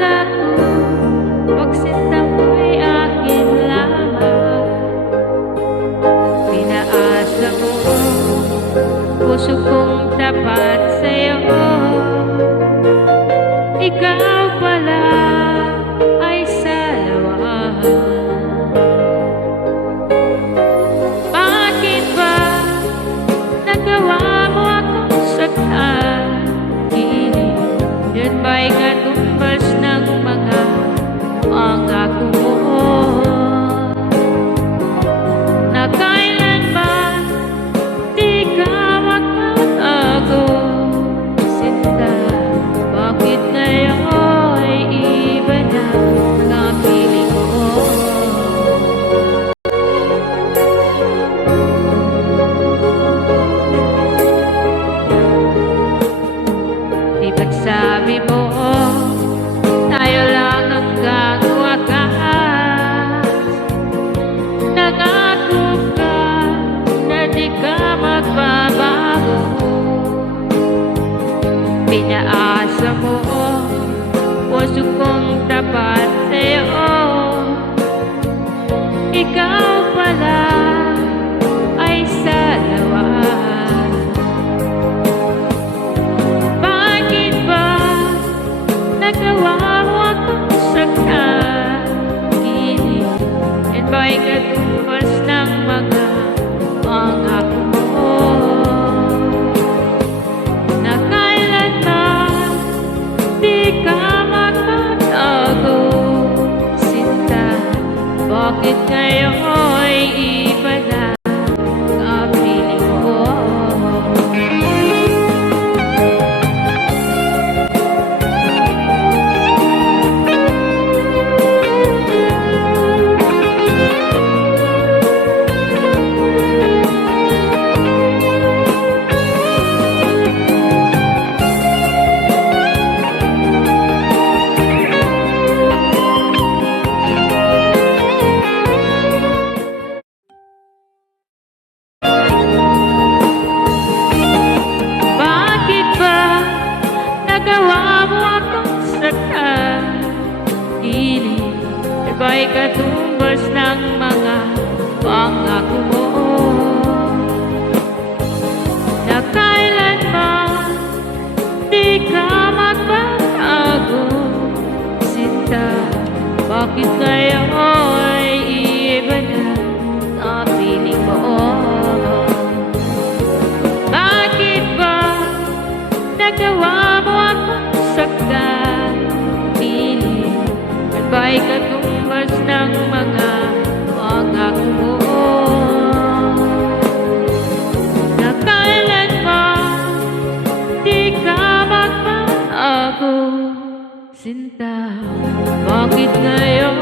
akala ko pagsinta mo'y akin lamang. Pinaasa mo puso kong tapat sa'yo. Ikaw pala ay salawahan. Bakit ba nagawa mo akong saktan? Yan ba'y katumbas ng mga pangako mo na kailanman di ka magbabago? Sinta, bakit ngayon ay iba na ang piling mo? Di ba't sabi mo tayo lang hanggang wakas? Nangako ka na di ka magbabago. Pinaasa mo puso kong tapat sa'yo. Ikaw pala ay salawahan. Bakit ba nagawa mo akong saktan? Yan ba'y katumbas ng mga pangako mo na kailanman di ka magbabago? Sinta, bakit ngayon ay iba na ang piling mo? Nagawa mo akong saktan. Yan ba'y katumbas ng mga pangako mo na kailanman di ka magbabago? Sinta, bakit ngayon ay iba na ang piling mo? Bakit ba nagawa mo akong saktan? Yan ba'y katumbas ng mga pangako mo na kailanman di ka magbabago? Sinta, bakit ngayon